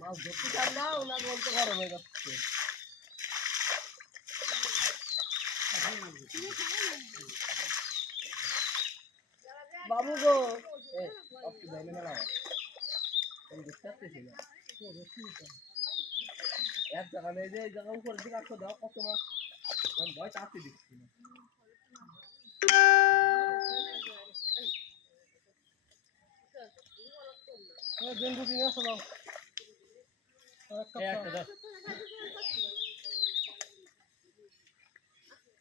মাছ ধরতে চান না বলতে গরম হয়ে যাচ্ছে। বাবু গো আমি দেখতে পাচ্ছি এক জায়গা নেই যে এই জায়গা উপরে দিকে দাও কত মাছ। ভয় চাপতে দিচ্ছি না। গেন্দু কিনে আসো দাও।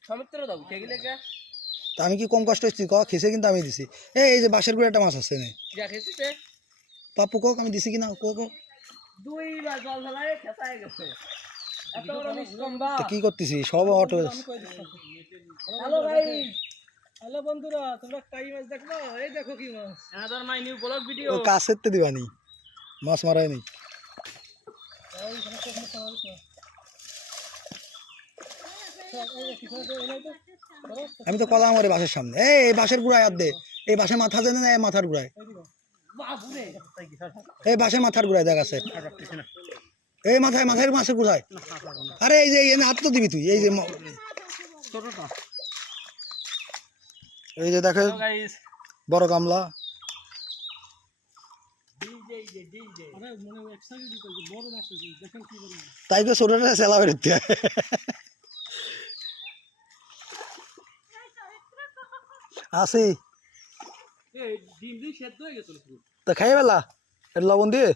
সমিত্র দাও কে গেলে কে? তা আমি কি কম কষ্ট হচ্ছি? ক খেসে কিন্তু আমি দিছি। এই এই যে বাঁশের গুঁড়ে একটা মাছ আছে নে যা খেয়েছিতে পাপ্পু কক আমি দিছি কিনা? কক দুই বার জল ফেলায় খেতায় গেছে। এত বড় নিষ্কম্বা। কি করতেছি সব অটো হ্যালো ভাই। হ্যালো বন্ধুরা তোমরা কাই মাছ দেখবা এই দেখো কি মাছ। Another my new blog video ও কাছের তো দিবানি। মাছ মারাই নি আমি তো কলা আমার বাসের সামনে। এই এই বাঁশের গুড়ায় আর দে। এই বাঁশের মাথা দেন না এই মাথার গুড়ায়। এই বাঁশের মাথার গুড়ায় দেখ আছে। এই মাথায় মাথায় মাছের গুড়ায়। আরে এই যে এই হাত তো দিবি তুই। এই যে ছোটটা এই যে দেখে গাইস বড় গামলা ডিজে ডিজে আরে মনে এক্সাইটেড দিতে বড় মাছ দেখেন কি বড় তাই তো ছোটটা সেলা বেরোতে আসি। এই হয়ে তা খাই বেলা লবণ দিয়ে।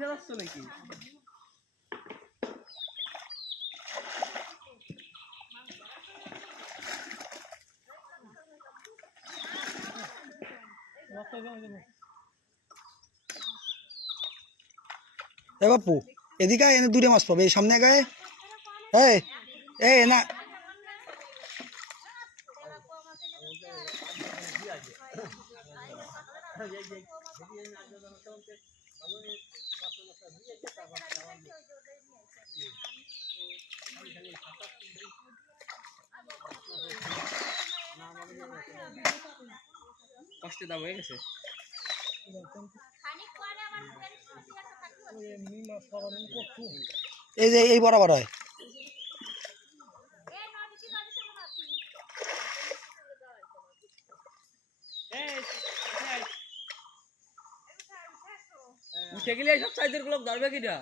যাচ্ছ নাকি? এ বাপু এদিকে আয়, এনে দূরে মাছ পাবে এই সামনে গায়ে এই এই না কষ্টে দাম হয়ে গেছে। এই যে এই বরাবর হয়। উঠে গেলে সব সাইজেরগুলো ধরবে কিনা?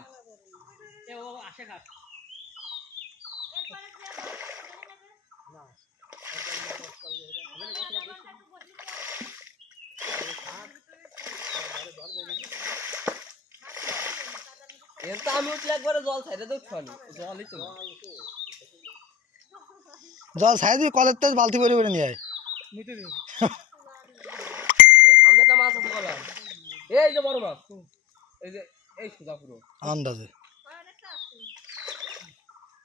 এ ও আসে খাক তো আমি উঠলে একবারে জল ছাইড়ে দেখছ জলই তো জল ছাই দিবি কলের তেজ বালতি করে করে নিয়ে আয়। ওই সামনেটা মাছ আছে এই যে বড় মাছ। এই যে এই সুদা পুরো। আন্দাজে।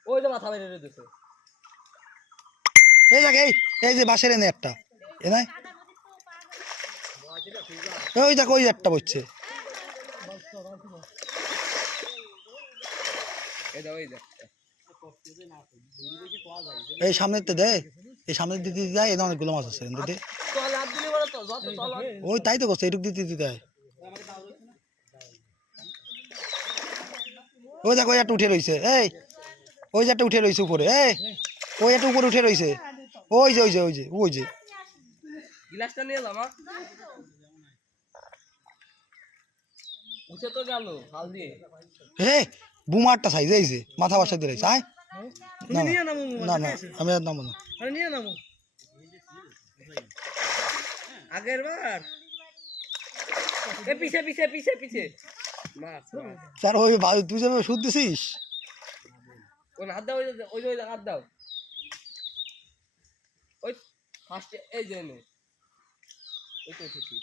ওই যে মাথা বেরিয়ে এই দেখ এই এই যে বাসের এনে একটা। এ নাই? ওই দেখ ওই একটা বসছে এই এই এই সামনের তো দে। এই সামনের দিতে দিতে এখানে অনেকগুলো মাছ আছে দিতে ওই তাই তো করছে এটুক দিতে দিতে ওই দেখ ওই একটা উঠে রয়েছে এই। ওই যে একটা উঠে রয়েছে উপরে এই। ওই একটা উপরে উঠে রয়েছে ওই যে ওই যে ওই যে ওই যে। গিলাসটা নিয়ে যাও উঠে তো গেল হাল দিয়ে। হে বুমারটা সাইজ এই যে মাথা বাসা দিয়ে রয়েছে আয়। না না। না আমি আর নামবো না। নিয়ে নামো আগের বার পিছে পিছে পিছে পিছে। ওই তুই যেভাবে সুদ দিছিস? ওই হাত দাও ওই ওই ওই হাত দাও। ওই ফার্স্টে এই যে এই তো উঠেছি